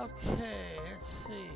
Okay, let's see.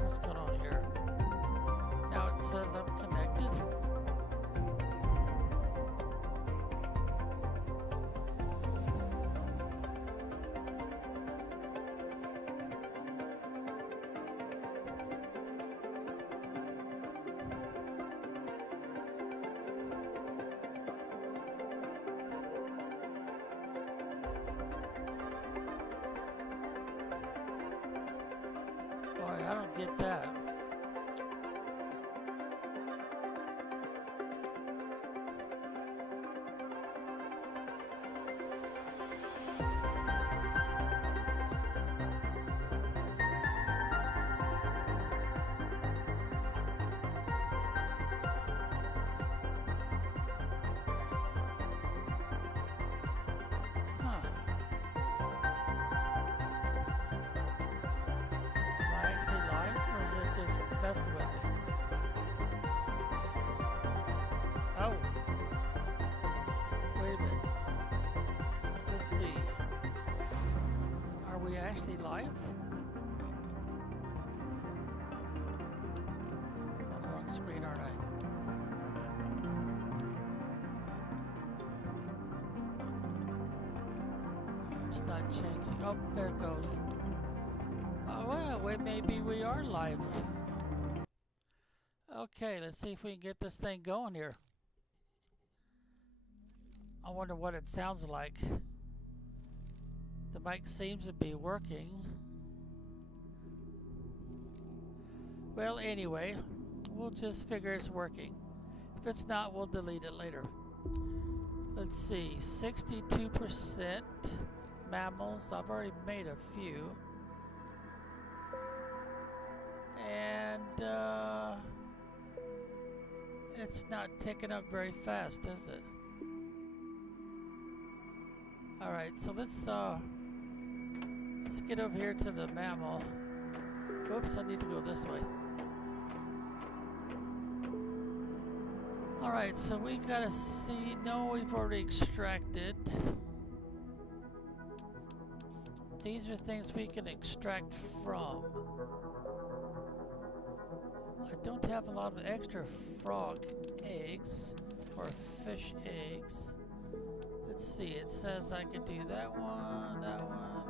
What's going on here? Now it says I'm connected. Boy, I don't get that. Huh. Am I actually live or is it just messing with me? Oh. Wait a minute. Let's see. Are we actually live? I'm on the wrong screen, aren't I? It's not changing. Oh, there it goes. Oh, well, maybe we are live. Okay, let's see if we can get this thing going here. I wonder what it sounds like. The mic seems to be working. Well, anyway, we'll just figure it's working. If it's not, we'll delete it later. Let's see, 62% mammals. I've already made a few. And it's not ticking up very fast, is it? Alright, so let's get over here to the mammal. Oops, I need to go this way. Alright, so we gotta see. No, we've already extracted. These are things we can extract from. I don't have a lot of extra frog eggs or fish eggs. Let's see, it says I can do that one, that one.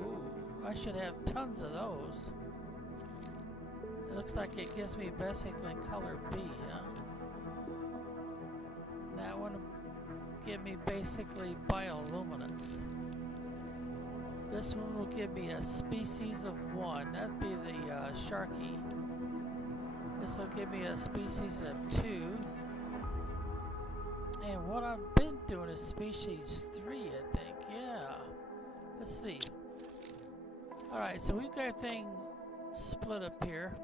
Ooh, I should have tons of those. It looks like it gives me basically color B, huh? That one will give me basically bioluminescence. This one will give me a species of one. That'd be the sharky. This will give me a species of 2. And what I've been doing is species 3, I think. Yeah. Let's see. Alright, so we've got everything split up here.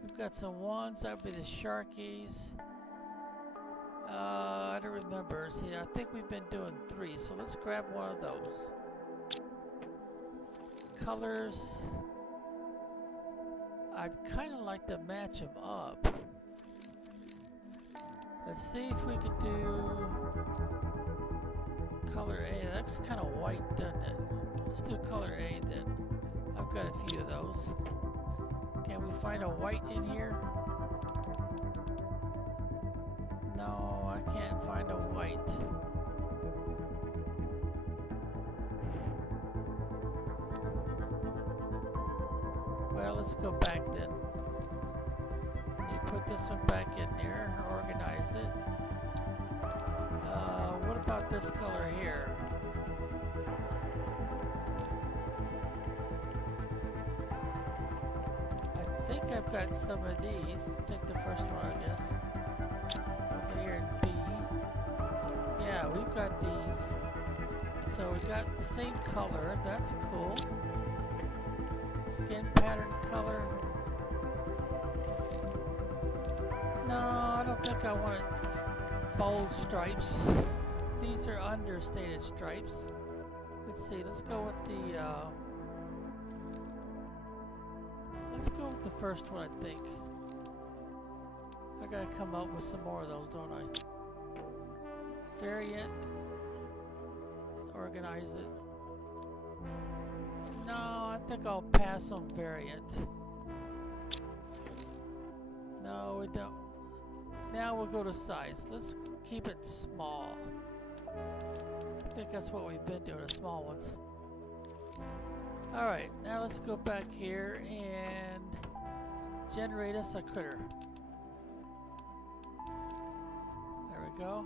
We've got some ones. That would be the sharkies. I don't remember. See, I think we've been doing 3. So let's grab one of those. Colors. I'd kind of like to match them up. Let's see if we could do color A. That looks kind of white, doesn't it? Let's do color A then. I've got a few of those. Can we find a white in here? No, I can't find a white. Well, let's go back then. So you put this one back in there, organize it. What about this color here? I think I've got some of these. Take the first one, I guess. Over here in B. Yeah, we've got these. So we got the same color. That's cool. Skin pattern color. No, I don't think I want it bold stripes. These are understated stripes. Let's see, let's go with the first one, I think. I gotta come up with some more of those, don't I? Variant. Let's organize it. No, I think I'll pass on variant. No, we don't. Now we'll go to size. Let's keep it small. I think that's what we've been doing, the small ones. Alright, now let's go back here and generate us a critter. There we go.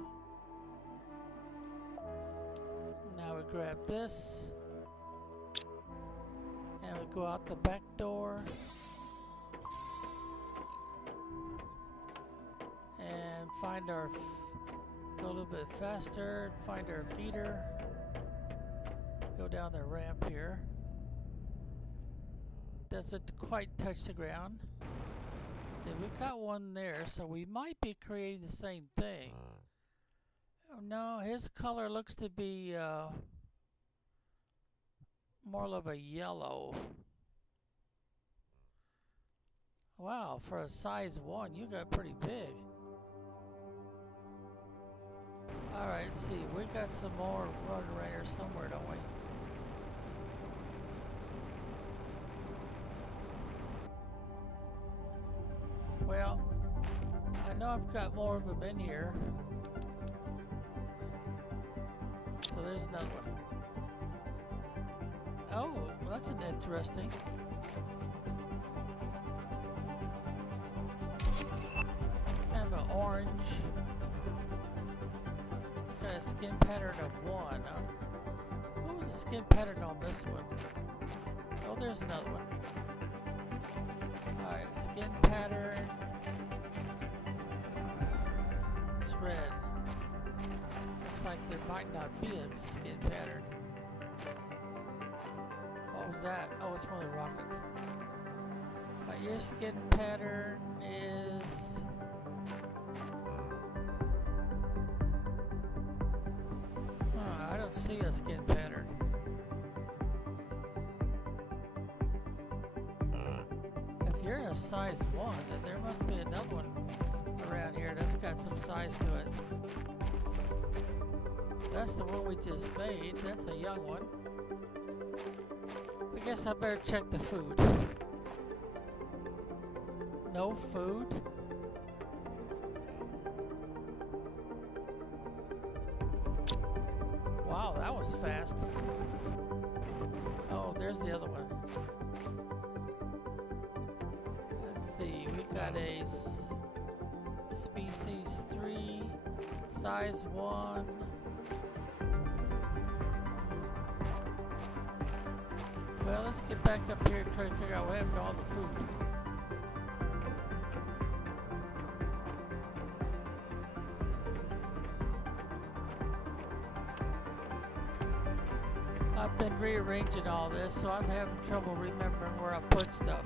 Now we grab this. And we go out the back door. And find our, go a little bit faster, find our feeder. Go down the ramp here. Doesn't quite touch the ground. See, we've got one there, so we might be creating the same thing. Oh, no, his color looks to be more of a yellow. Wow, for a size 1, you got pretty big. Alright, let's see, we got some more running around here somewhere, don't we? Well, I know I've got more of them in here. So there's another one. Oh, well, that's an interesting. Kind of an orange. Got a skin pattern of 1. What was the skin pattern on this one? Oh, there's another one. Alright, skin pattern. It's red. Looks like there might not be a skin pattern. What was that? Oh, it's one of the rockets. Your skin pattern is... I don't see a skin pattern. If you're a size 1, then there must be another one around here that's got some size to it. That's the one we just made. That's a young one. I guess I better check the food. No food? Wow, that was fast. Oh, there's the other one. Let's see, we got a species 3, size 1. Well, let's get back up here and try to figure out what happened to all the food. I've been rearranging all this, so I'm having trouble remembering where I put stuff.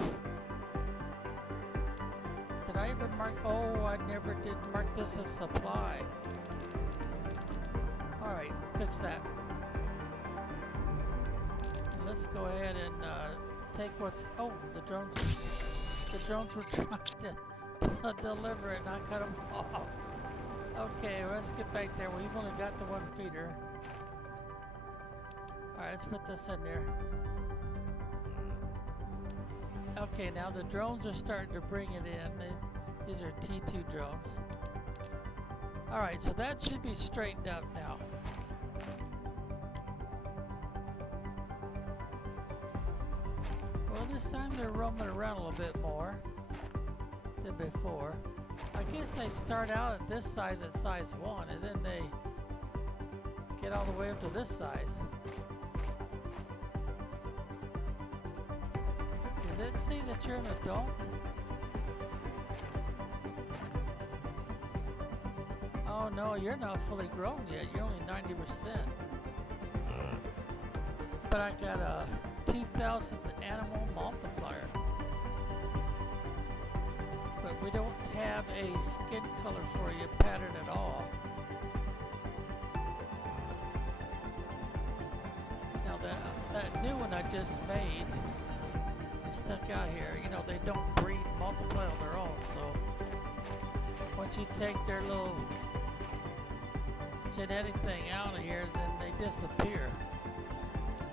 Did I ever mark? Oh, I never did mark this as supply. Alright, fix that. Let's go ahead and take what's... Oh, the drones were trying to deliver it and I cut them off. Okay, let's get back there. We've only got the one feeder. Alright, let's put this in there. Okay, now the drones are starting to bring it in. These are T2 drones. Alright, so that should be straightened up now. Well, this time they're roaming around a little bit more than before. I guess they start out at this size at size 1 and then they get all the way up to this size. Does it see that you're an adult? Oh no, you're not fully grown yet. You're only 90%. But I got a 2000 animal multiplier. But we don't have a skin color for you pattern at all. Now that new one I just made is stuck out here. You know, they don't breed and multiply on their own, so once you take their little genetic thing out of here, then they disappear.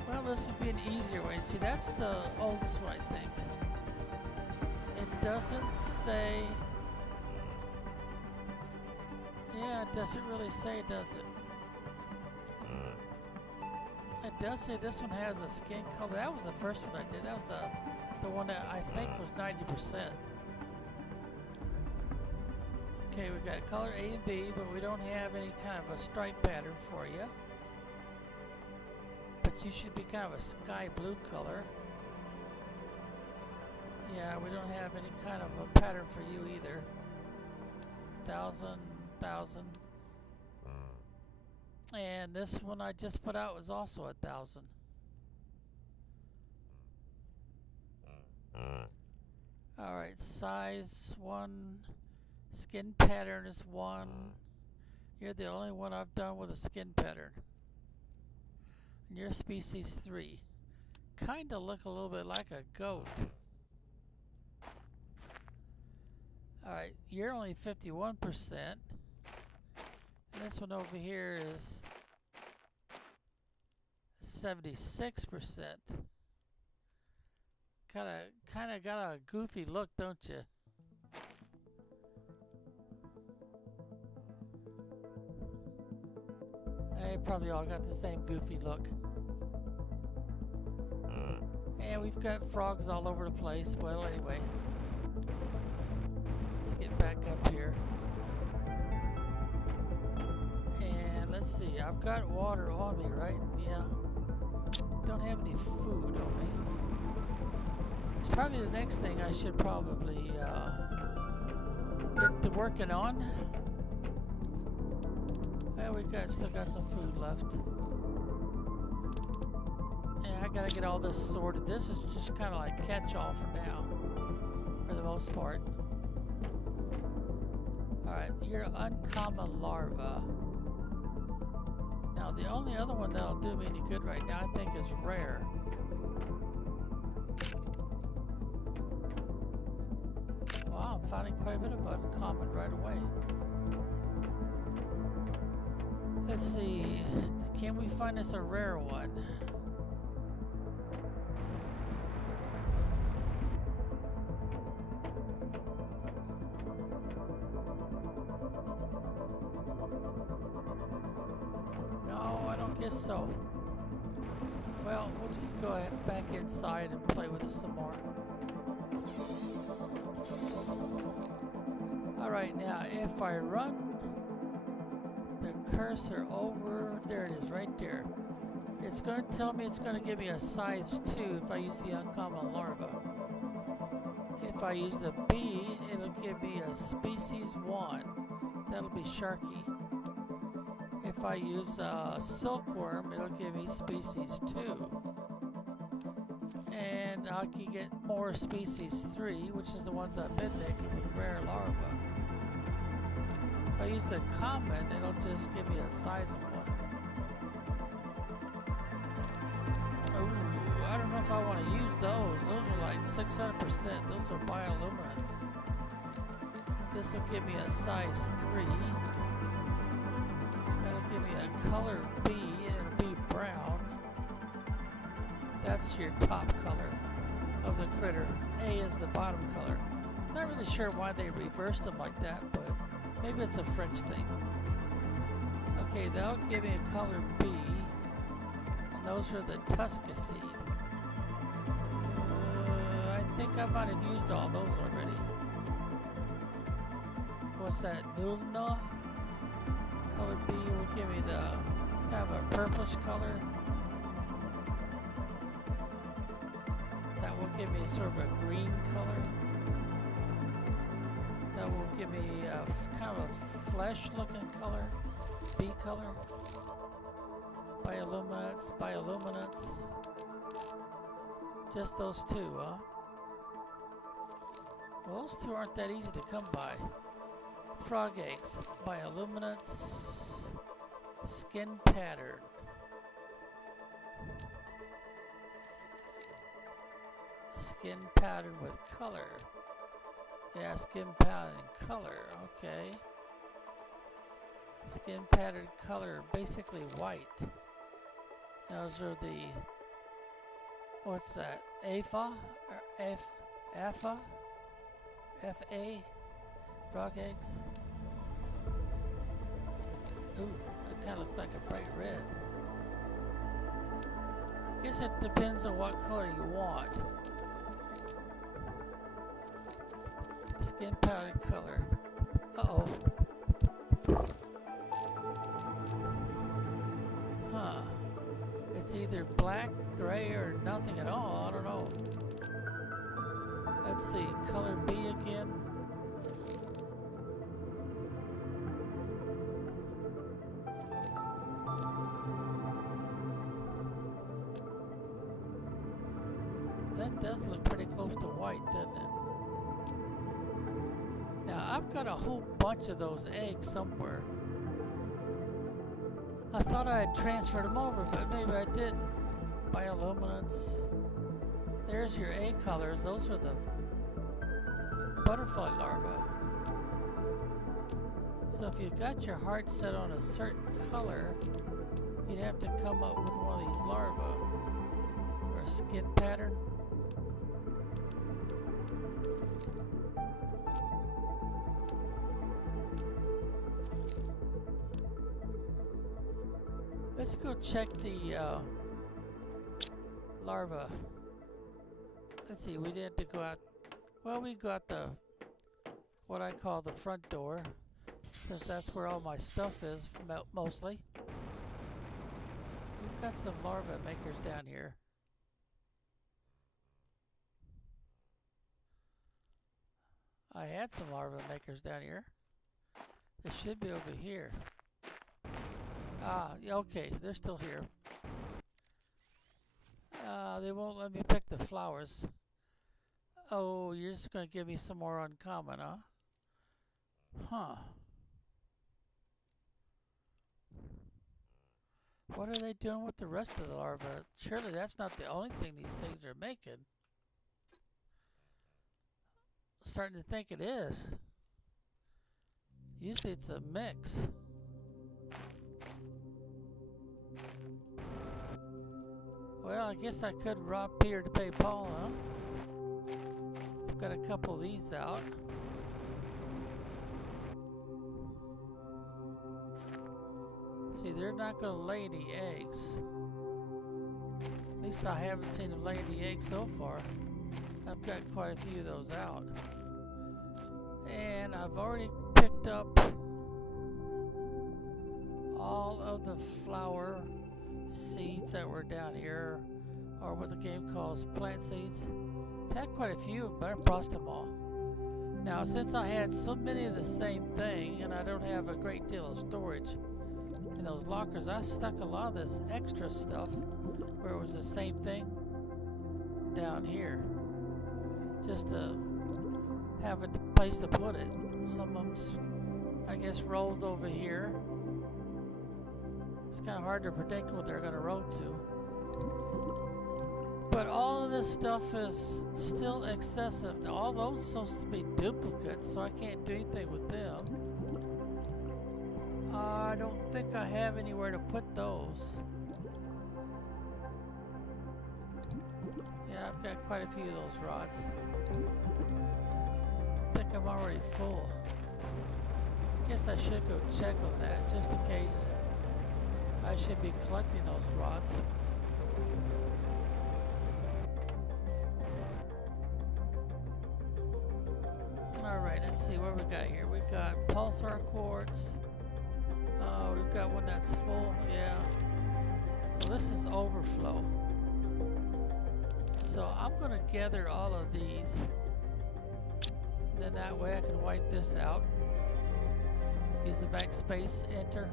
Well, this would be an easier way. See, that's the oldest one, I think. It doesn't say... Yeah, it doesn't really say, does it? It does say this one has a skin color. That was the first one I did. That was the one that I think was 90%. Okay, we've got color A and B, but we don't have any kind of a stripe pattern for you. But you should be kind of a sky blue color. Yeah, we don't have any kind of a pattern for you either. 1,000, 1,000. And this one I just put out was also 1,000. Alright, size 1. Skin pattern is 1. You're the only one I've done with a skin pattern. And you're species 3. Kinda look a little bit like a goat. Alright, you're only 51%. And this one over here is 76%. Kinda got a goofy look, don't you? They probably all got the same goofy look. And we've got frogs all over the place. Well, anyway. Let's get back up here. And let's see. I've got water on me, right? Yeah. Don't have any food on me. It's probably the next thing I should probably get to working on. Well, still got some food left. Yeah, I gotta get all this sorted. This is just kind of like catch-all for now, for the most part. Alright, you're uncommon larva. Now, the only other one that'll do me any good right now, I think, is rare. Wow, I'm finding quite a bit of uncommon right away. Let's see, can we find us a rare one? No, I don't guess so. Well, we'll just go back inside and play with it some more. Alright, now if I run the cursor over, there it is, right there. It's going to tell me it's going to give me a size 2 if I use the uncommon larva. If I use the B, it'll give me a species 1. That'll be Sharky. If I use a silkworm, it'll give me species 2. And I can get more species 3, which is the ones I've been making with rare larvae. If I use the common, it'll just give me a size of 1. Ooh, I don't know if I want to use those. Those are like 600%. Those are bioluminescents. This will give me a size 3. That'll give me a color B, and it'll be brown. That's your top color of the critter. A is the bottom color. Not really sure why they reversed them like that, but maybe it's a French thing. Okay, that'll give me a color B. And those are the Tuscaseed. I think I might have used all those already. What's that? Nulna? Color B will give me the kind of a purplish color. That will give me sort of a green color. That will give me kind of a flesh looking color, B color. Bioluminescence. Just those two, huh? Well, those two aren't that easy to come by. Frog eggs, bioluminescence, skin pattern. Skin pattern with color. Yeah, skin pattern and color, okay. Skin pattern color, basically white. Those are the, what's that, AFA? Or AFA? FA? Frog eggs? Ooh, that kind of looks like a bright red. I guess it depends on what color you want. Skin pattern color. Uh-oh. Huh. It's either black, gray, or nothing at all. I don't know. Let's see. Color B again. That does look pretty close to white, doesn't it? Now, I've got a whole bunch of those eggs somewhere. I thought I had transferred them over, but maybe I didn't. Bioluminescence. There's your egg colors. Those are the butterfly larvae. So if you got your heart set on a certain color, you'd have to come up with one of these larvae. Or a skin pattern. Let's go check the larva. Let's see, we did to go out. Well, we got the what I call the front door, since that's where all my stuff is mostly. We've got some larva makers down here. I had some larva makers down here. They should be over here. Ah, okay, they're still here. They won't let me pick the flowers. Oh, you're just going to give me some more uncommon, huh? Huh. What are they doing with the rest of the larvae? Surely that's not the only thing these things are making. I'm starting to think it is. Usually it's a mix. Well, I guess I could rob Peter to pay Paul, huh? I've got a couple of these out. See, they're not going to lay any eggs. At least I haven't seen them lay any eggs so far. I've got quite a few of those out. And I've already picked up all of the flower seeds that were down here, or what the game calls plant seeds. I've had quite a few, but I brought them all. Now, since I had so many of the same thing, and I don't have a great deal of storage in those lockers, I stuck a lot of this extra stuff where it was the same thing down here, just to have a place to put it. Some of them's, I guess, rolled over here. It's kind of hard to predict what they're going to roll to. But all of this stuff is still excessive. All those are supposed to be duplicates, so I can't do anything with them. I don't think I have anywhere to put those. Yeah, I've got quite a few of those rods. I think I'm already full. I guess I should go check on that, just in case. I should be collecting those rods. Alright, let's see what we got here. We got pulsar quartz. We've got one that's full, yeah. So this is overflow. So I'm gonna gather all of these. Then that way I can wipe this out. Use the backspace, enter.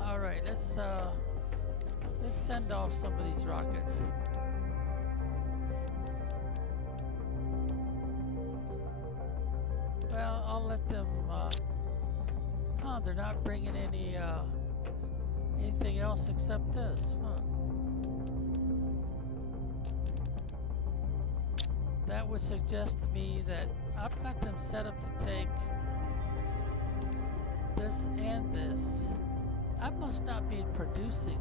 Alright, let's send off some of these rockets. Well, I'll let them, they're not bringing any, anything else except this, huh? That would suggest to me that I've got them set up to take this and this. I must not be producing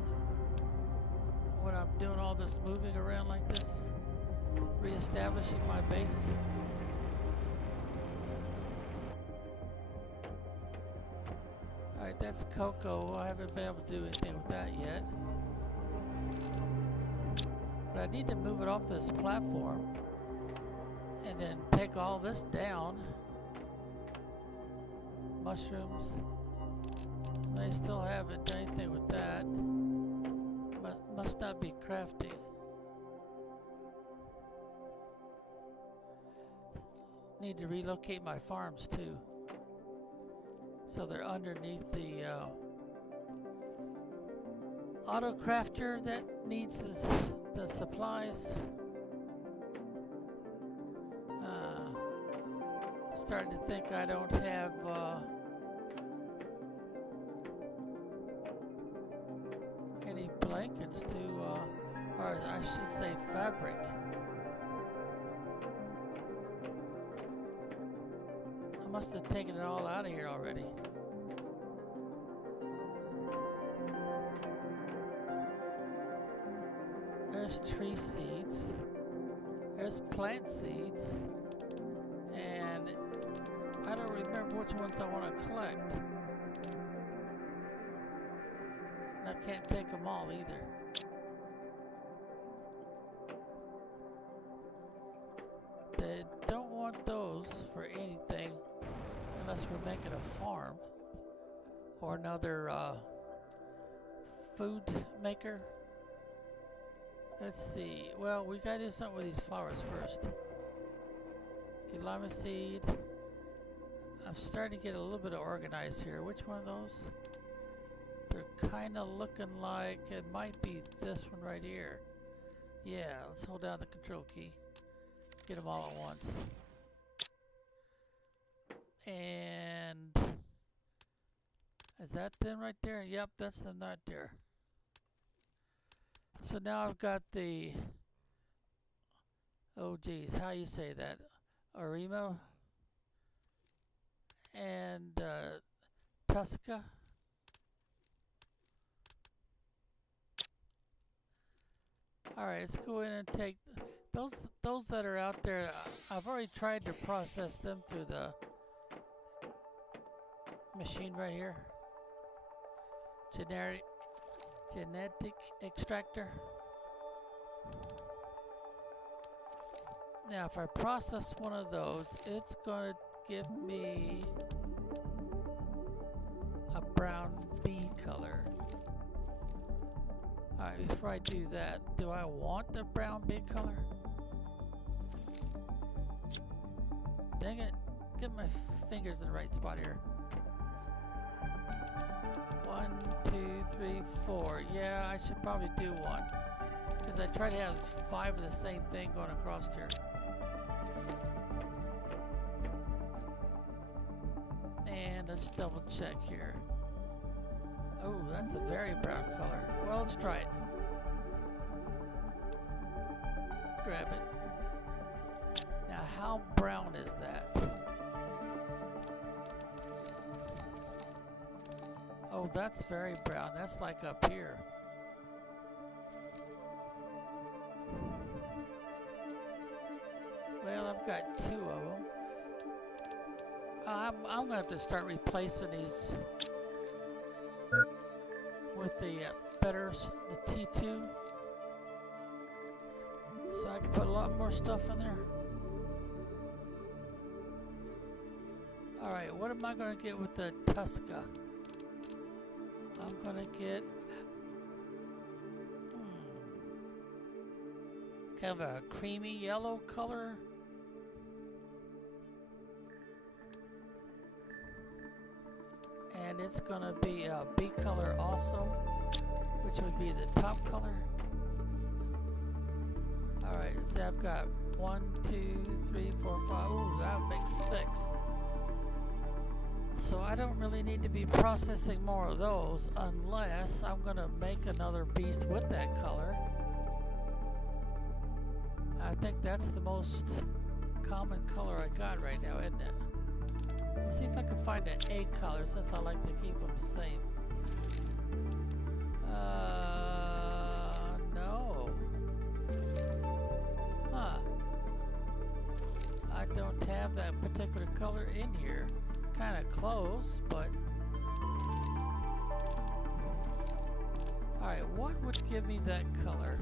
when I'm doing all this moving around like this, reestablishing my base. Alright, that's cocoa. I haven't been able to do anything with that yet. But I need to move it off this platform and then take all this down. Mushrooms. They still haven't done anything with that. Must not be crafting. Need to relocate my farms too. So they're underneath the auto crafter that needs the supplies. Starting to think I don't have any blankets to, or I should say fabric. I must have taken it all out of here already. There's tree seeds. There's plant seeds. And I don't remember which ones I want to collect. And I can't take them all either. They don't want those for anything unless we're making a farm or another food maker. Let's see. Well, we gotta do something with these flowers first. Okay, lima seed. I'm starting to get a little bit organized here. Which one of those? They're kind of looking like it might be this one right here. Yeah, let's hold down the control key. Get them all at once. And is that them right there? Yep, that's them right there. So now I've got the, oh geez, how you say that? Oremo and Tusca. Alright, let's go in and take those that are out there. I've already tried to process them through the machine right here. Genetic extractor. Now if I process one of those, it's going to give me a brown bee color. Alright, before I do that, do I want the brown bee color? Dang it, get my fingers in the right spot here. 1, 2, 3, 4. Yeah, I should probably do one. Because I try to have 5 of the same thing going across here. And let's double check here. Oh, that's a very brown color. Well, let's try it. Grab it. Now, how brown is that? Oh, that's very brown. That's like up here. Well, I've got 2 of them. I'm going to have to start replacing these with the the T2. So I can put a lot more stuff in there. Alright, what am I gonna get with the Tuska? I'm gonna get kind of a creamy yellow color. And it's gonna be a B color also, which would be the top color. Alright, so I've got 1, 2, 3, 4, 5. Ooh, that makes 6. So I don't really need to be processing more of those unless I'm gonna make another beast with that color. I think that's the most common color I got right now, isn't it? Let's see if I can find an A color since I like to keep them the same. No. Huh. I don't have that particular color in here. Kind of close, but... Alright, what would give me that color?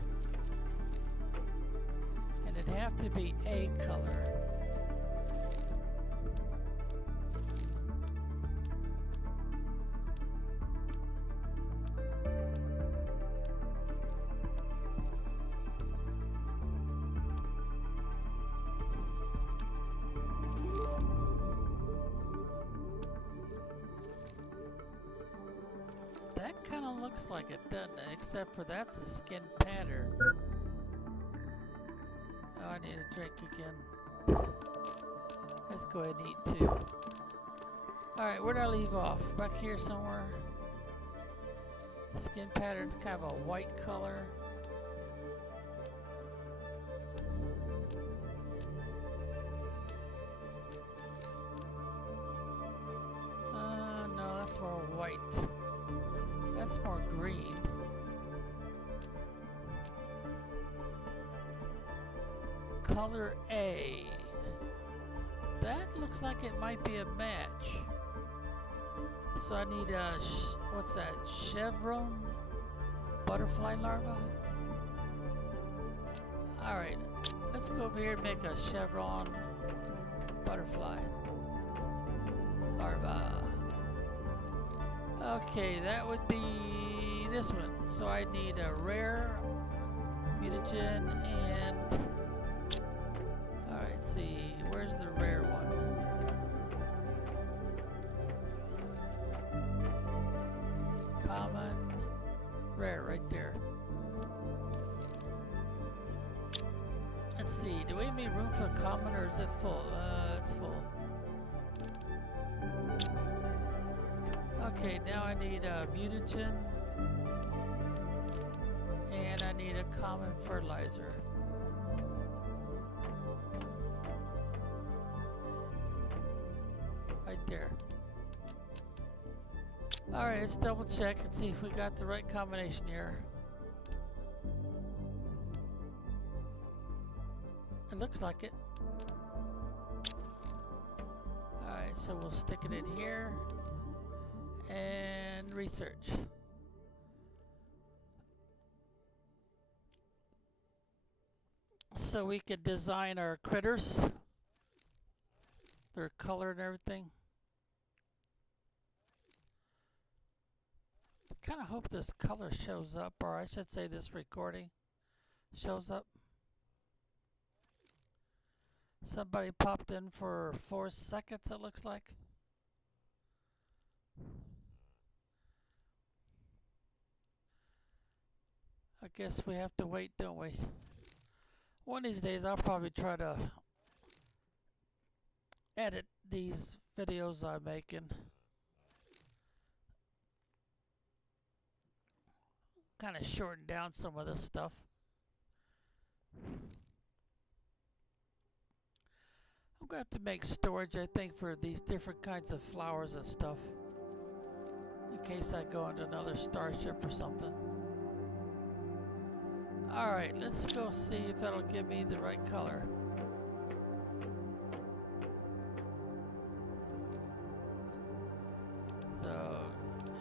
And it'd have to be A color. That kind of looks like it, doesn't it? Except for that's the skin pattern. Oh, I need a drink again. Let's go ahead and eat too. Alright, where did I leave off? Back here somewhere. Skin pattern's kind of a white color. No, that's more white. That's more green. Color A. That looks like it might be a match. So I need a, what's that? Chevron butterfly larva? Alright, let's go over here and make a chevron butterfly larva. Okay, that would be this one. So I need a rare mutagen and... Alright, see, where's the rare one? Common, rare, right there. Let's see, do we have any room for common or is it full? It's full. Okay, now I need a mutagen and I need a common fertilizer. Right there. Alright, let's double check and see if we got the right combination here. It looks like it. Alright, so we'll stick it in here. And research. So we could design our critters, their color and everything. I kind of hope this color shows up, or I should say this recording shows up. Somebody popped in for 4 seconds, it looks like. I guess we have to wait, don't we? One of these days I'll probably try to edit these videos I'm making. Kind of shorten down some of this stuff. I'm going to have to make storage, I think, for these different kinds of flowers and stuff. In case I go into another starship or something. Alright, let's go see if that'll give me the right color. So,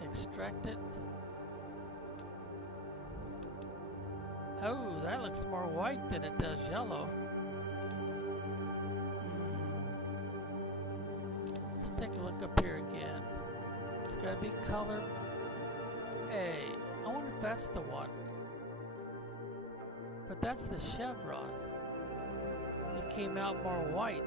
extract it. Oh, that looks more white than it does yellow. Let's take a look up here again. It's got to be color A. I wonder if that's the one. But that's the chevron. It came out more white.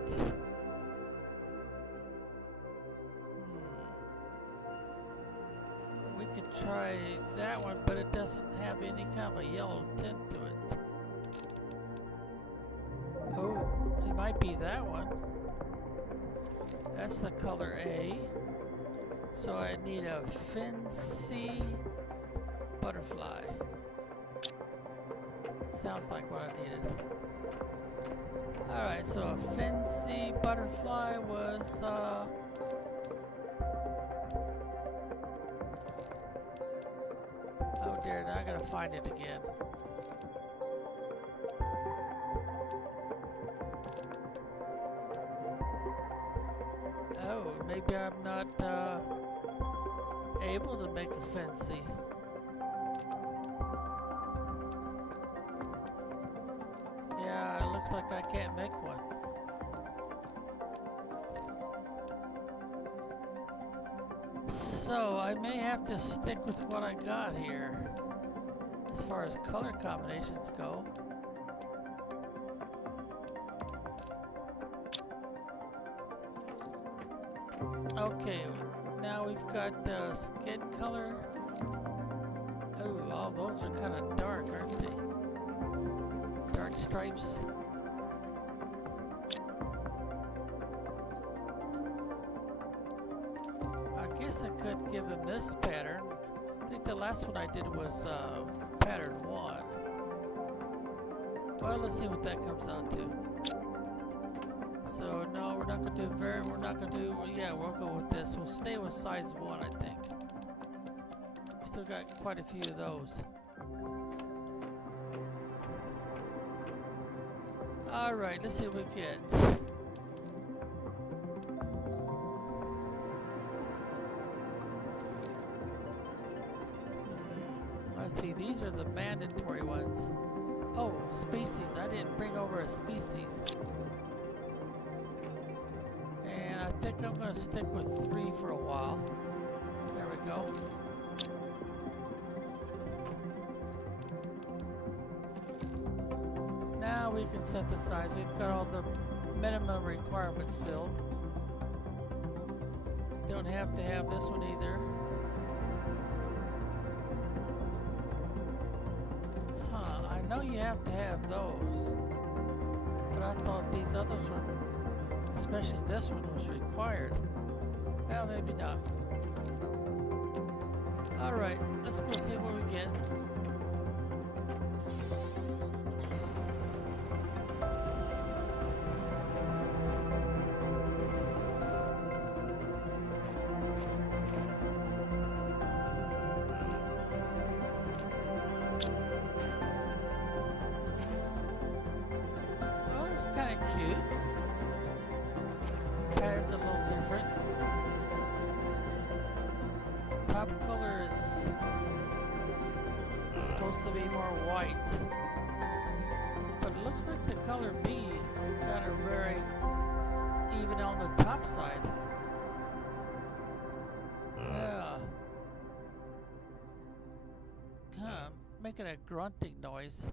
We could try that one, but it doesn't have any kind of a yellow tint to it. Oh, it might be that one. That's the color A. So I need a fancy butterfly. Sounds like what I needed. Alright, so a fancy butterfly was oh dear, now I gotta find it again. Oh, maybe I'm not able to make a fancy. Yeah, it looks like I can't make one. So I may have to stick with what I got here as far as color combinations go. Okay, now we've got skin color. Oh, all those are kind of dark, aren't they? Dark stripes. I guess I could give him this pattern. I think the last one I did was pattern 1. Well, let's see what that comes out to. So no, we're not gonna do yeah, we'll go with this. We'll stay with size 1, I think. We still got quite a few of those. Alright, let's see what we get. Let's see, these are the mandatory ones. Oh, species. I didn't bring over a species. And I think I'm going to stick with 3 for a while. There we go. Now we can synthesize. We've got all the minimum requirements filled. Don't have to have this one either. Huh, I know you have to have those. But I thought these others were, especially this one, was required. Well, maybe not. Alright, let's go see what we get. Oh, it's kind of cute. Pattern's a little different. Top color is supposed to be more white, but it looks like the color B got a very even on the top side. Yeah. Making a grunting noise.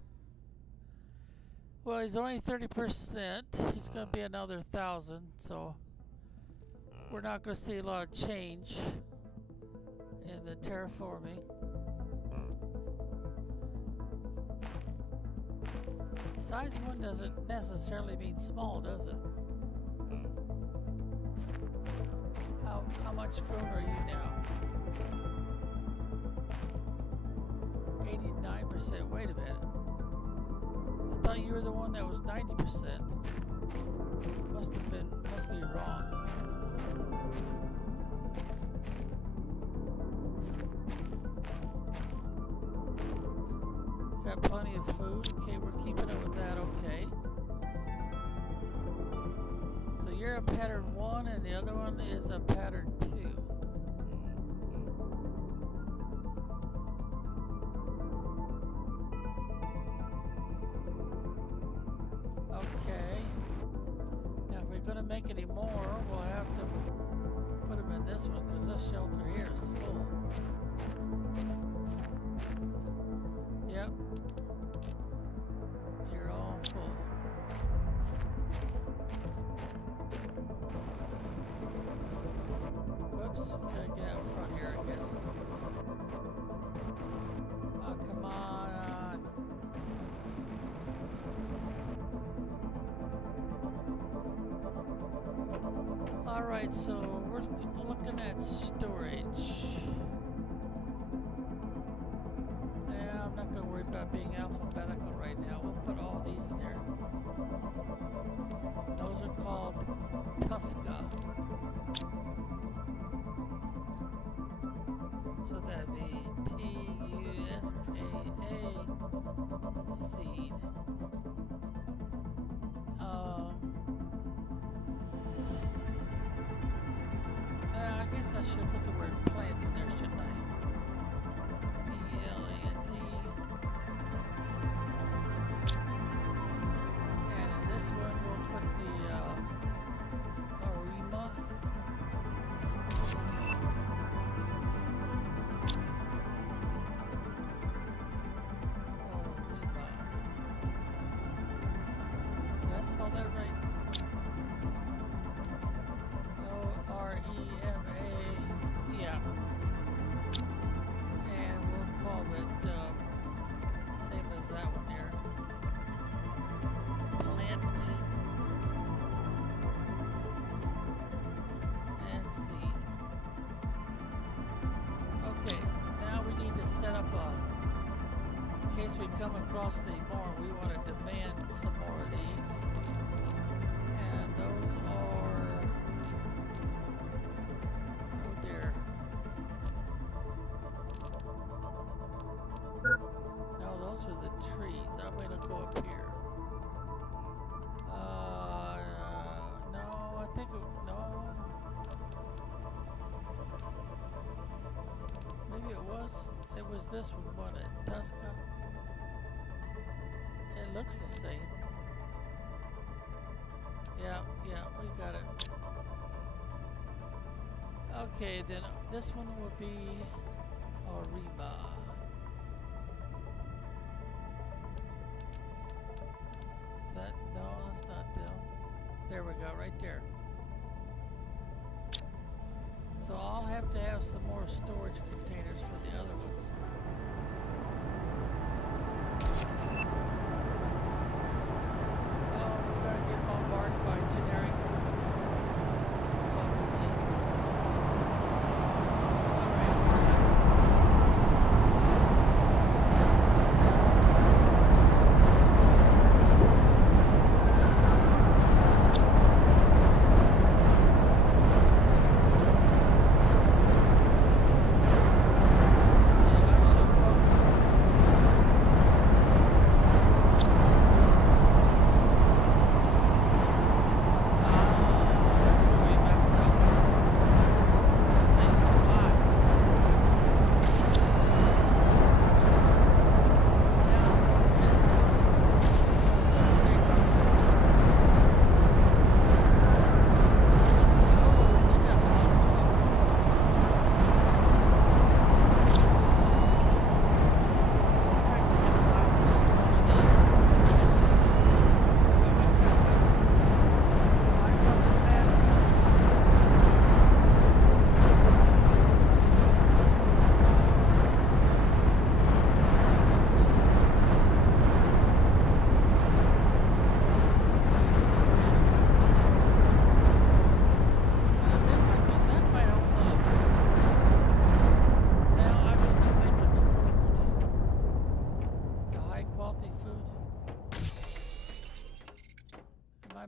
Well, he's only 30%. He's going to be another 1,000, so we're not going to see a lot of change in the terraforming. Size 1 doesn't necessarily mean small, does it? How much grown are you now? 89%. Wait a minute. I thought you were the one that was 90%. Must be wrong. Got plenty of food. Okay, we're keeping it with that. Okay. So you're a pattern 1 and the other one is a pattern 2. Okay. Now if we're going to make any more, we'll have to in this one because this shelter here is full. Yep. You're all full. Whoops. Gotta get out front here, I guess. Oh, come on. Alright, so we're looking at storage. Yeah, I'm not going to worry about being alphabetical right now. We'll put all these in there. Those are called Tuska. So that'd be Tuska seed. I guess I should put the word plant in there, shouldn't I? P-L-A-N-T. And in this one, we'll put the Arima. Did I spell that right? O-R-E-M-A. Yeah. And we'll call it same as that one here. Plant and seed. Okay, now we need to set up in case we come across any more, we want to demand some more of these. And those are, oh dear. No, those are the trees. I'm going to go up here. No, I think no. Maybe it was this one, wasn't it? Tuska. It looks the same. Yeah, we got it. Okay, then this one will be Arima. Is that, no, that's not them. There we go, right there. So I'll have to have some more storage containers for the other ones. Oh, we're gonna get bombarded by generic bubble seeds.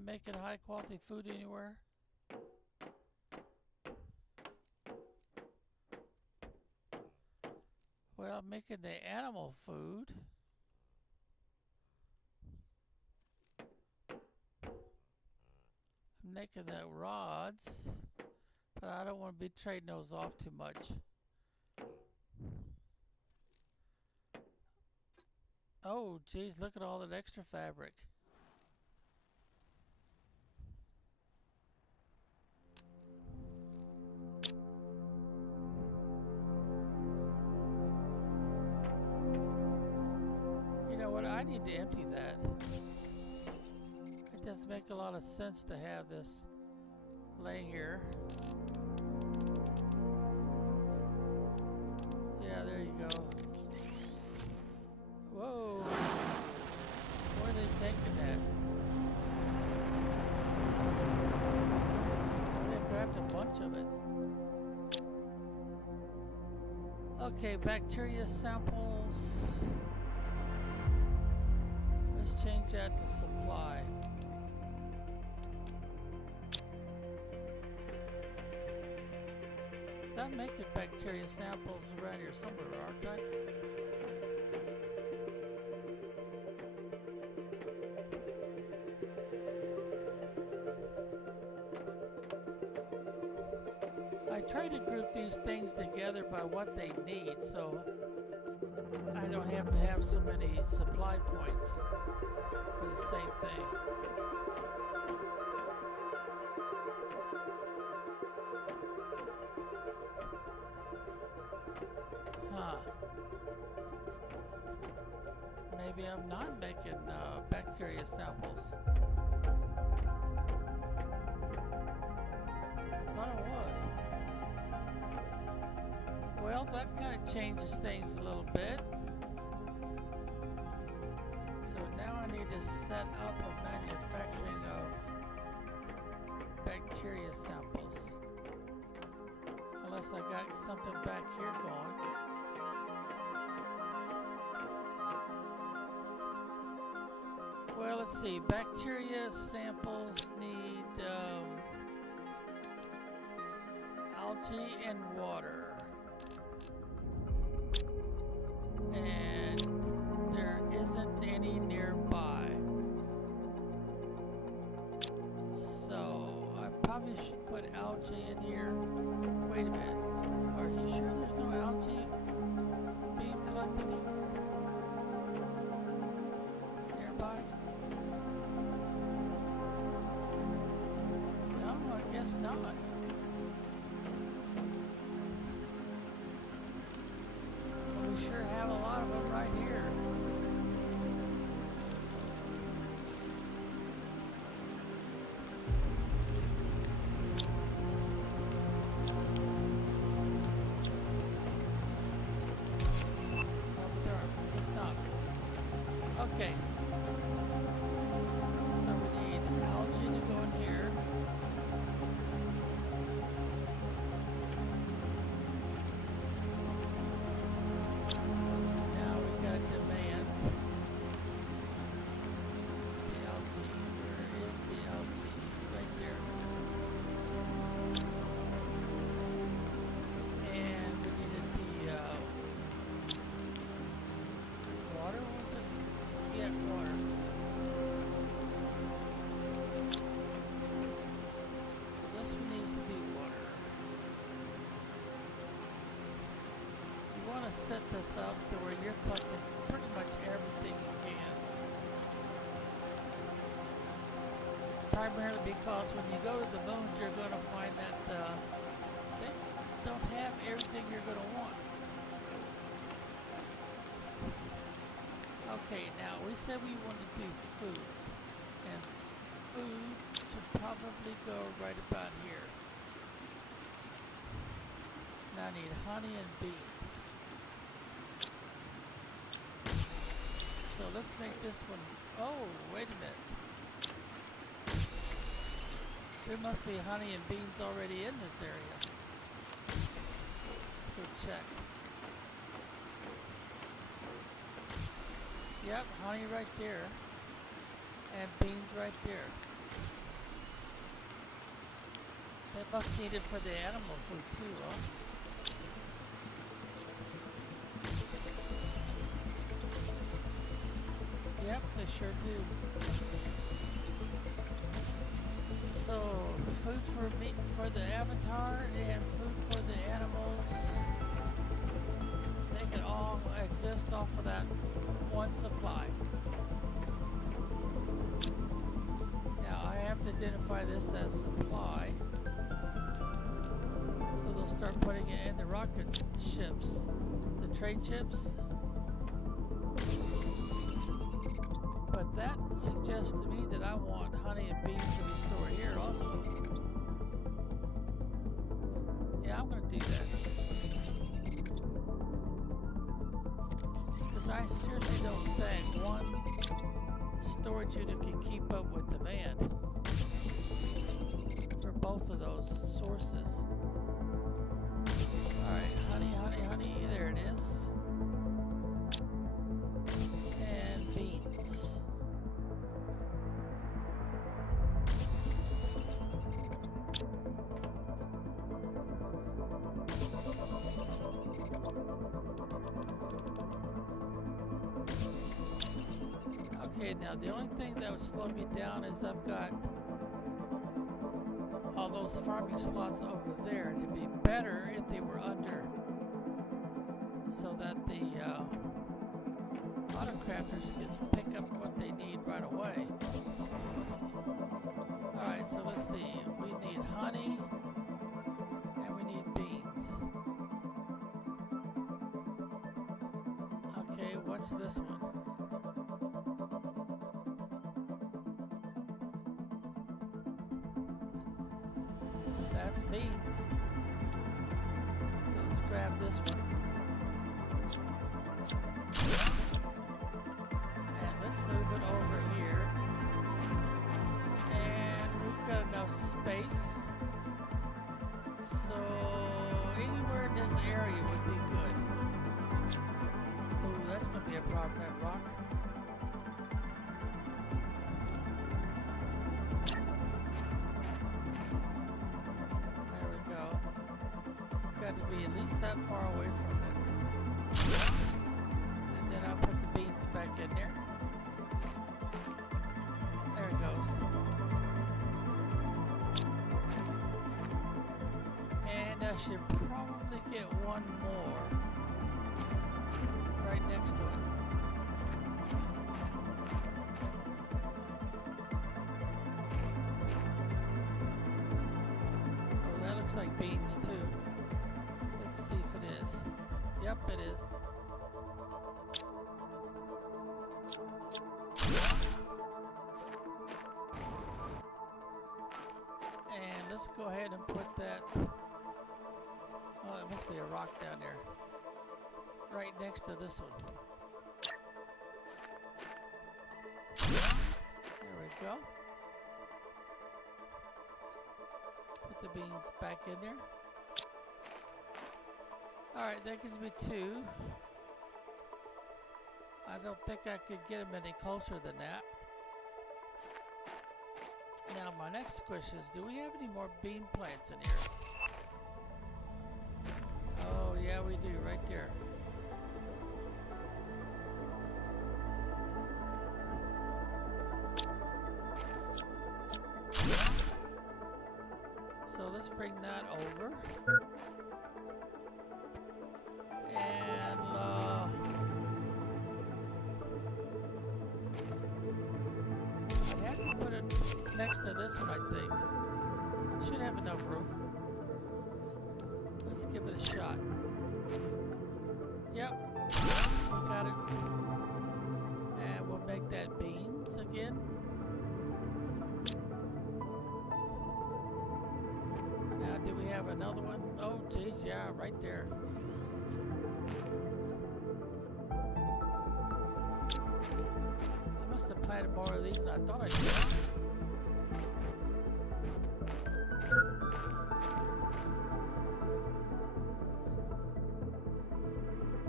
Making high quality food anywhere? Well, making the animal food. I'm making the rods, but I don't want to be trading those off too much. Oh, geez, look at all that extra fabric. to empty that. It doesn't make a lot of sense to have this lay here. Yeah, there you go. Whoa! Where are they taking that? Oh, they grabbed a bunch of it. Okay, bacteria samples. Let's change that to supply. I'm making bacteria samples around here somewhere, aren't I? I try to group these things together by what they need, so I don't have to have so many supply points for the same thing. Huh. Maybe I'm not making bacteria samples. I thought I was. Well, that kind of changes things a little bit. So now I need to set up a manufacturing of bacteria samples. Unless I got something back here going. Well, let's see. Bacteria samples need algae and water. And there isn't any nearby. So I probably should put algae in here. Wait a minute. Are you sure there's no algae being collected anywhere nearby? No, I guess not. Well, we sure have a lot of them right here. Okay. So we need algae to go in here. Now we got demand. The algae. Where is the algae? Right there. And we needed the water, was it? Yeah, water. This one needs to be water. You want to set this up to where you're collecting pretty much everything you can. Primarily because when you go to the moons, you're going to find that they don't have everything you're going to want. Okay, now we said we want to do food, and food should probably go right about here. Now I need honey and beans. So let's make this one. Oh, wait a minute. There must be honey and beans already in this area. Let's go check. Yep, honey right there, and beans right there. That must need it for the animal food too, huh? Yep, they sure do. So, food for meat for the avatar and food for the animals. They can all exist off of that one supply. Now I have to identify this as supply. So they'll start putting it in the rocket ships. The trade ships. that suggests to me that I want honey and bees to be stored here also. Yeah, I'm gonna do that. Because I seriously don't think one storage unit can keep up with demand for both of those sources. Alright, honey, honey, honey, there it is. And beans. Okay, now the only thing that would slow me down is I've got all those farming slots over there, and it'd be better if they were under, so that the autocrafters can pick up what they need right away. Alright, so let's see. We need honey, and we need beans. Okay, what's this one? That's beans. So let's grab this one. And let's move it over here. And we've got enough space. So anywhere in this area would be good. Ooh, that's gonna be a problem, that rock. Got to be at least that far away from it. And then I'll put the beans back in there. There it goes. And I should probably get one more right next to it. Oh, that looks like beans too. Let's see if it is. Yep, it is. And let's go ahead and put that. Oh, it must be a rock down there. Right next to this one. There we go. Put the beans back in there. Alright, that gives me two. I don't think I could get them any closer than that. Now my next question is, do we have any more bean plants in here? Oh yeah, we do, right there. So let's bring that over. And I have to put it next to this one, I think. Should have enough room. Let's give it a shot. Yep, we got it. And we'll make that beans again. Now, do we have another one? Oh, geez, yeah, right there. I must have planted more of these than I thought I did.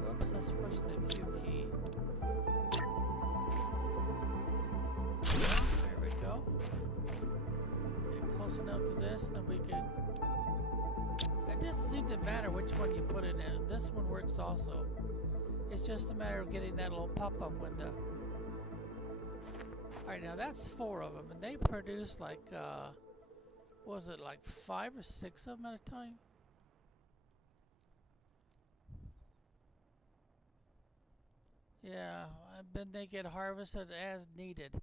Whoops, let's push the Q key. There we go. Get close enough to this, then we can... It doesn't seem to matter which one you put it in. This one works also. It's just a matter of getting that little pop-up window. Alright, now that's 4 of them, and they produce like, was it like 5 or 6 of them at a time? Yeah, and then they get harvested as needed.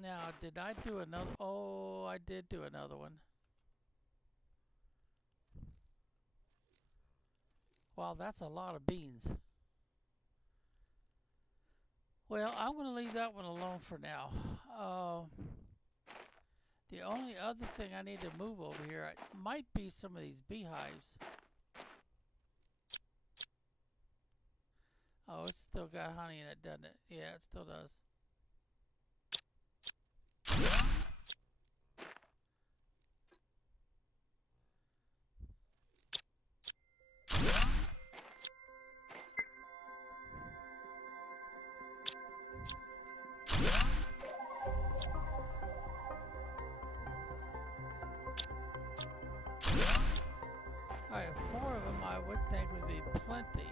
Now, did I do another? Oh, I did do another one. Wow, that's a lot of beans. Well, I'm going to leave that one alone for now. The only other thing I need to move over here might be some of these beehives. Oh, it's still got honey in it, doesn't it? Yeah, it still does. Alright, 4 of them I would think would be plenty.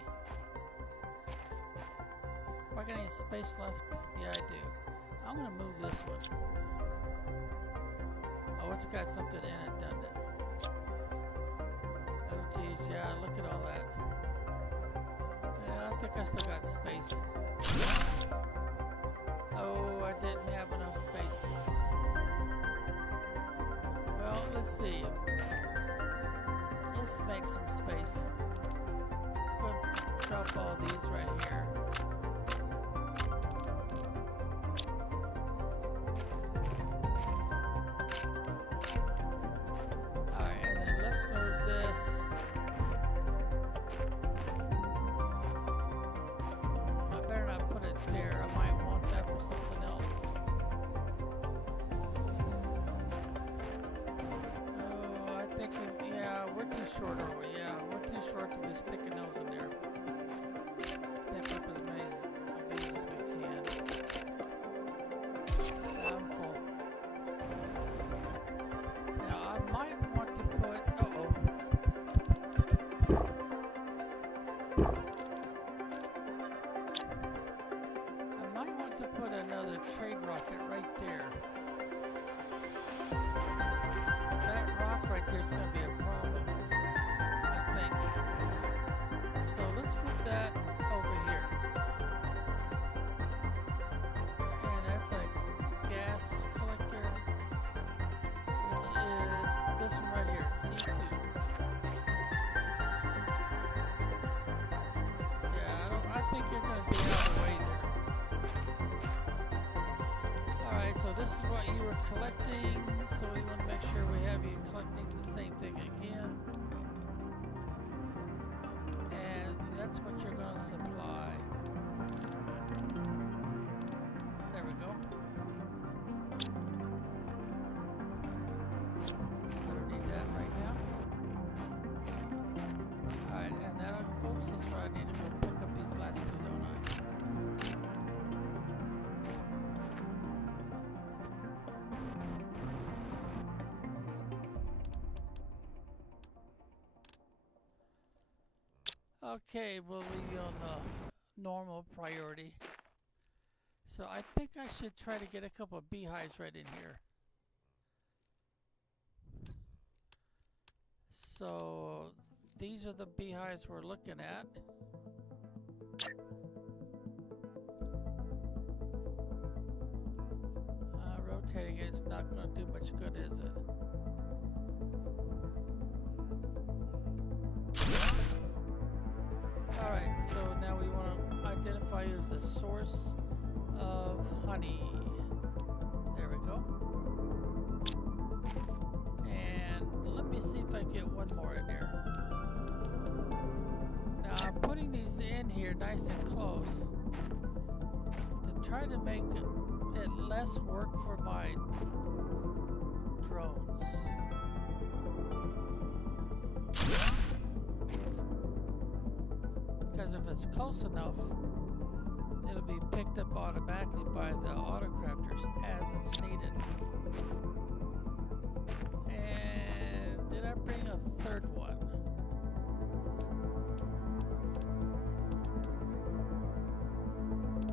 Do I got any space left? Yeah, I do. I'm gonna move this one. Oh, it's got something in it, doesn't it? Oh, geez, yeah, look at all that. Yeah, I think I still got space. Oh, I didn't have enough space. Well, let's see. Let's make some space. Let's go and drop all these right here. Alright, and then let's move this. I better not put it there. I might want that for something else. Oh, I think we're too short, are we? Yeah, we're too short to be sticking those in there. Pick up as many of these as we can. Yeah, I'm full. Now, I might want to put... Uh-oh. I might want to put another trade rocket right there. That rock right there is going to be a problem, I think. So let's put that over here. And that's a gas collector, which is this one right here, D2. Yeah, I think you're going to be out of the way there. Alright, so this is what you were collecting, so we want to make sure we have you collecting the same thing again. And that's what you're going to supply. There we go. I don't need that right now. Alright, and then oops, that's where I need to go pick up these last two, don't I? Okay, we'll leave you on the normal priority. So I think I should try to get a couple of beehives right in here. So these are the beehives we're looking at. Rotating it's not going to do much good, is it? Alright, so now we want to identify you as a source of honey. There we go. And let me see if I get one more in there. Now I'm putting these in here nice and close to try to make it less work for my drones. Because if it's close enough, it'll be picked up automatically by the autocrafters as it's needed. And did I bring a third one?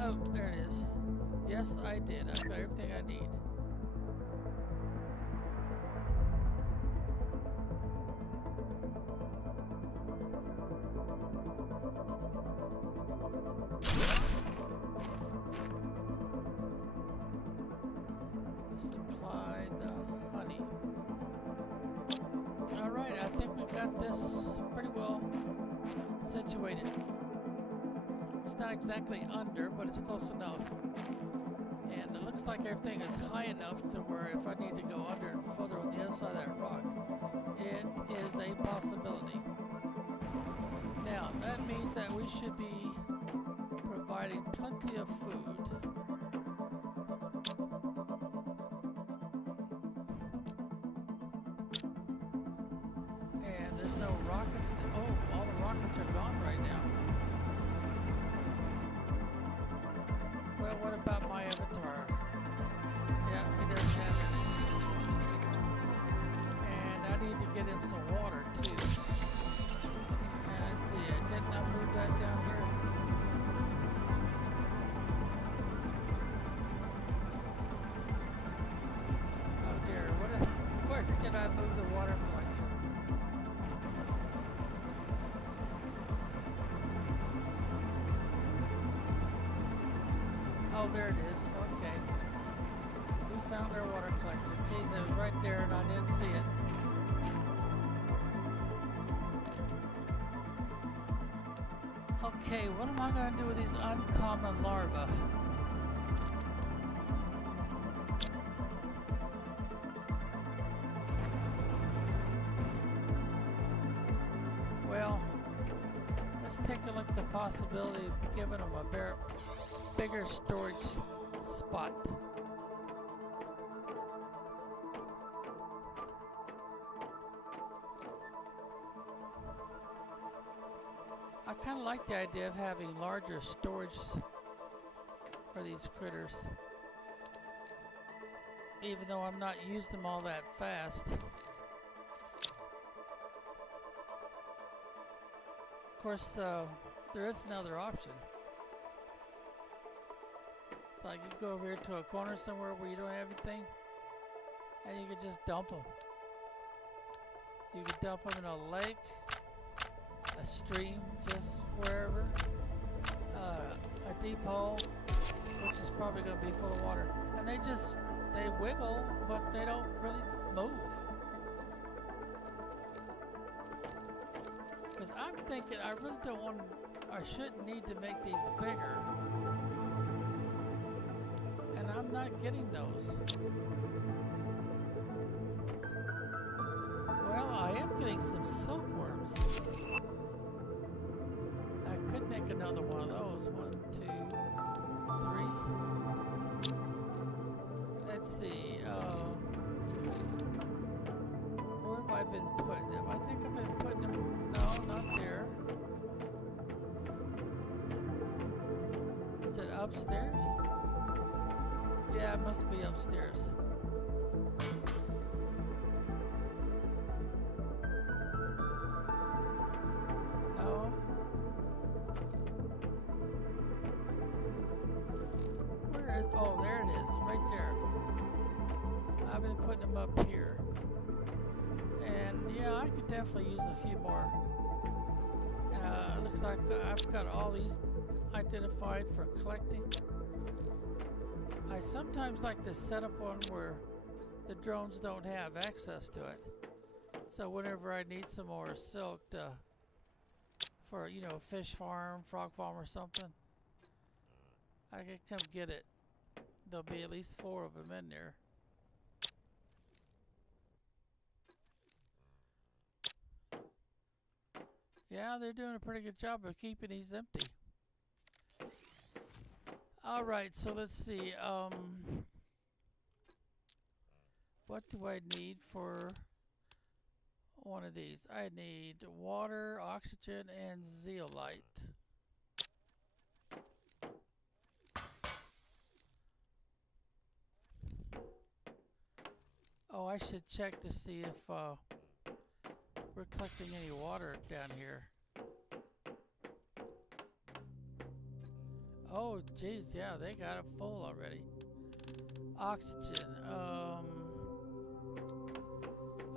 Oh, there it is. Yes, I did. I've got everything I need. Supply the honey. Alright, I think we got this pretty well situated. It's not exactly under, but it's close enough. And it looks like everything is high enough to where if I need to go under and further on the other side of that rock, it is a possibility. Now, that means that we should be providing plenty of food. And there's no rockets. Oh, all the rockets are gone right now. Well, what about my avatar? Yeah, he doesn't have it. And I need to get him some water too. And let's see, didn't I move that down here? Oh dear, where did I move the water collector? Oh, there it is. Okay. We found our water collector. Jeez, it was right there and I didn't see it. Okay, what am I going to do with these uncommon larvae? Well, let's take a look at the possibility of giving them a bigger storage spot. I kind of like the idea of having larger storage for these critters, even though I'm not using them all that fast. Of course, there is another option. So I could go over here to a corner somewhere where you don't have anything, and you could just dump them. You could dump them in a lake, a stream, just wherever, a deep hole, which is probably going to be full of water. And they wiggle, but they don't really move. Because I'm thinking I really don't want, I shouldn't need to make these bigger. And I'm not getting those. Well, I am getting some silkworms. I could make another one of those. 1, 2, 3. Let's see. Where have I been putting them? I think I've been putting them. No, not there. Is it upstairs? Yeah, it must be upstairs. No. Where is? Oh, there it is, right there. I've been putting them up here. And yeah, I could definitely use a few more. Looks like I've got all these identified for collecting. I sometimes like to set up one where the drones don't have access to it. So whenever I need some more silk for, you know, fish farm, frog farm or something, I can come get it. There'll be at least 4 of them in there. Yeah, they're doing a pretty good job of keeping these empty. Alright, so let's see. What do I need for one of these? I need water, oxygen, and zeolite. Oh, I should check to see if we're collecting any water down here. Oh, geez, yeah, they got it full already. Oxygen.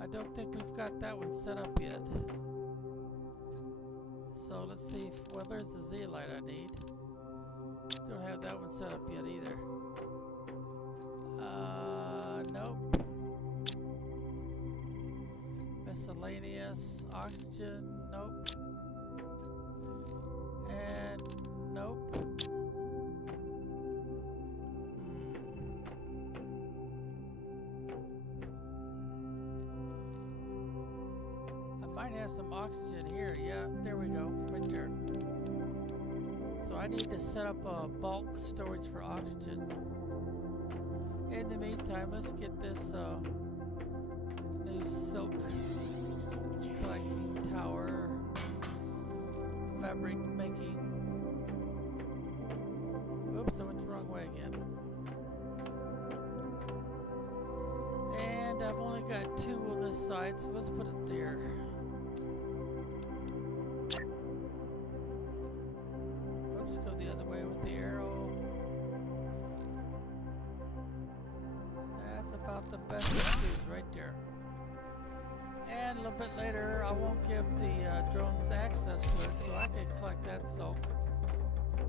I don't think we've got that one set up yet. So let's see if, well, there's the zeolite I need. Don't have that one set up yet either. Nope. Miscellaneous oxygen, nope. And nope. might have some oxygen here. Yeah, there we go, right there. So I need to set up a bulk storage for oxygen. In the meantime, let's get this new silk collecting tower fabric making. Oops, I went the wrong way again. And I've only got 2 on this side, so let's put it there. Oops, go the other way with the arrow. That's about the best of these right there. And a little bit later, I won't give the drones access to it, so I can collect that silk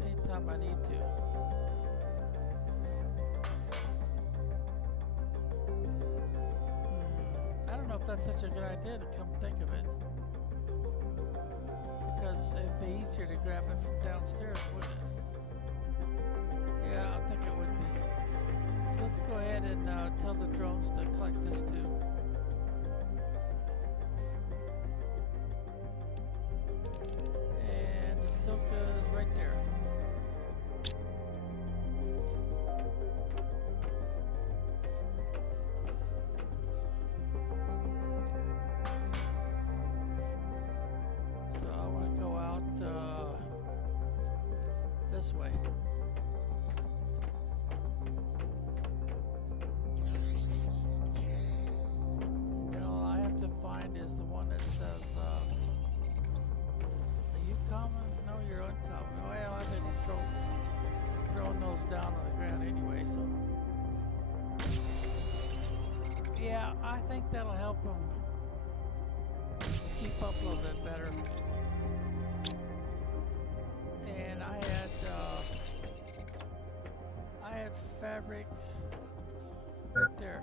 anytime I need to. I don't know if that's such a good idea to come think of it. Because it'd be easier to grab it from downstairs, wouldn't it? Yeah, I think it would be. So let's go ahead and tell the drones to collect this too. And the silk is right there. So I want to go out this way. Find is the one that says, are you common? No, you're uncommon. Well, I've been throwing those down on the ground anyway, so. Yeah, I think that'll help them keep up a little bit better. And I had fabric right there.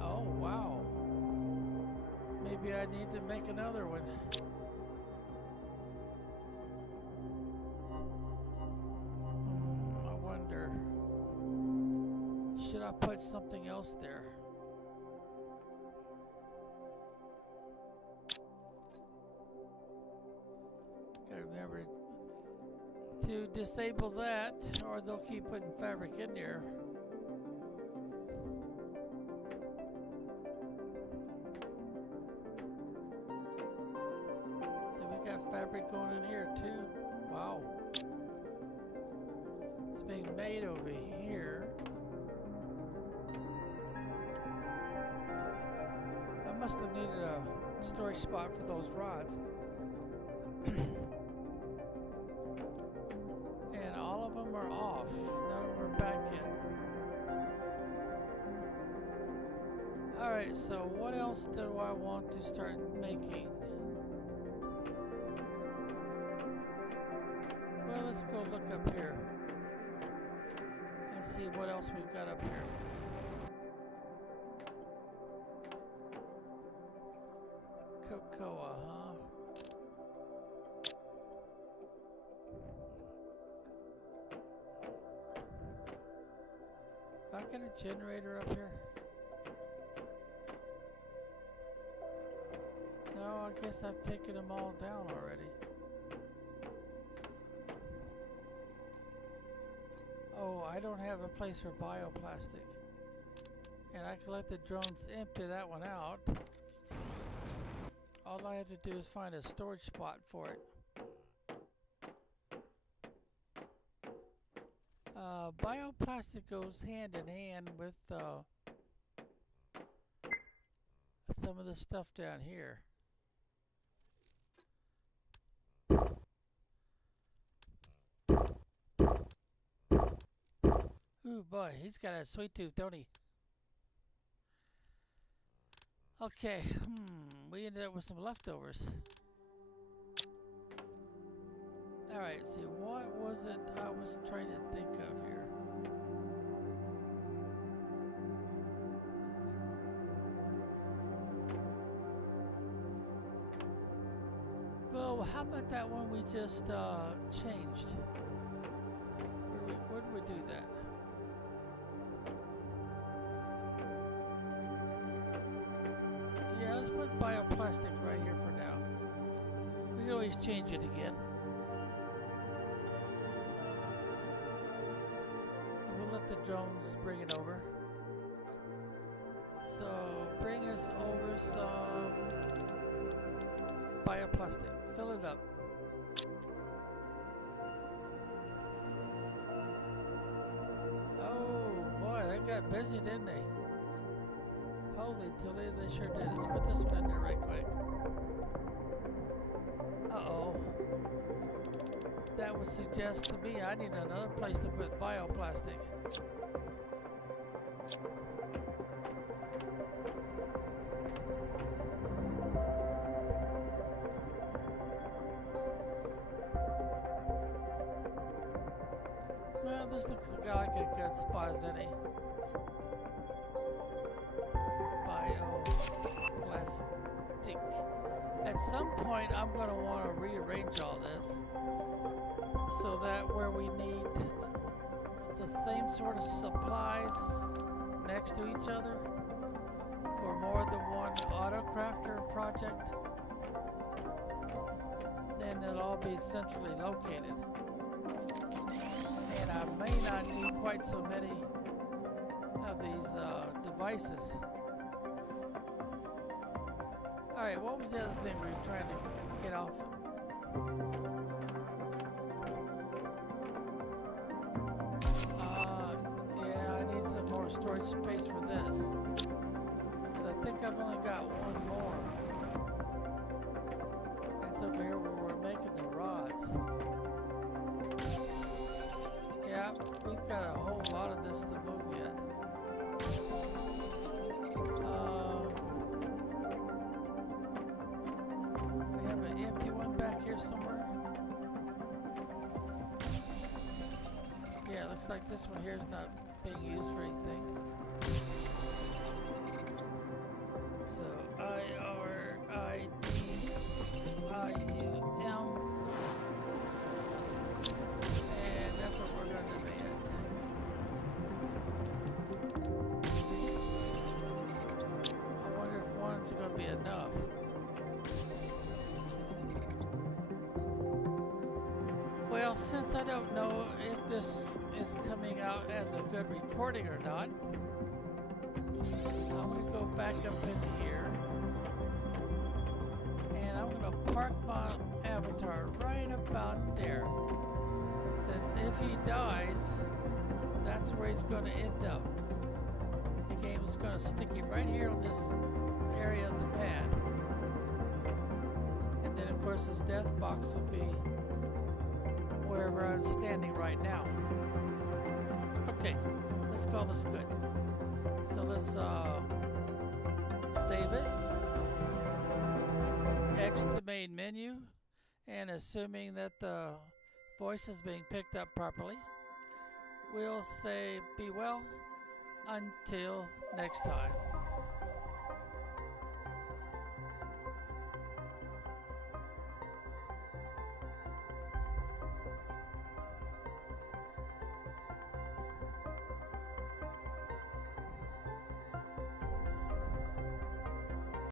Oh, wow. Maybe I need to make another one. I wonder. Should I put something else there? Gotta remember to disable that, or they'll keep putting fabric in there. Fabric going in here too. Wow. It's being made over here. I must have needed a storage spot for those rods. And all of them are off. None of them are back yet. Alright, so what else do I want to start making? Well, let's go look up here and see what else we've got up here. Cocoa, huh? If I get a generator up here? No, I guess I've taken them all down already. Oh, I don't have a place for bioplastic. And I can let the drones empty that one out. All I have to do is find a storage spot for it. Bioplastic goes hand in hand with some of the stuff down here. Ooh boy, he's got a sweet tooth, don't he? Okay, we ended up with some leftovers. Alright, see, what was it I was trying to think of here? Well, how about that one we just changed? Where did we do that? bioplastic right here for now. We can always change it again. And we'll let the drones bring it over. So bring us over some bioplastic. Fill it up. Oh boy, that got busy, didn't they? Holy Tilly, they sure did. Let's put this one in there right quick. Uh-oh. That would suggest to me I need another place to put bioplastic. Well, this looks like a good spot as any. Bioplastic. At some point, I'm going to want to rearrange all this so that where we need the same sort of supplies next to each other for more than one autocrafter project, then they'll all be centrally located. And I may not need quite so many of these devices. Alright, what was the other thing we were trying to get off? Yeah, I need some more storage space for this. Because I think I've only got one more. It's over here where we're making the rods. Yeah, we've got a whole lot of this to move yet. We have an empty one back here somewhere. Yeah, it looks like this one here is not being used for anything. So IRIDIUM. And that's what we're going to demand. I wonder if one's going to be enough. Well, since I don't know if this is coming out as a good recording or not, I'm going to go back up in here and I'm going to park my avatar right about there. Says if he dies, that's where he's going to end up. The game is going to stick him right here on this area of the pad. And then of course his death box will be wherever I'm standing right now. Okay, let's call this good. So let's save it. Exit the main menu, and assuming that the voice is being picked up properly, we'll say be well until next time.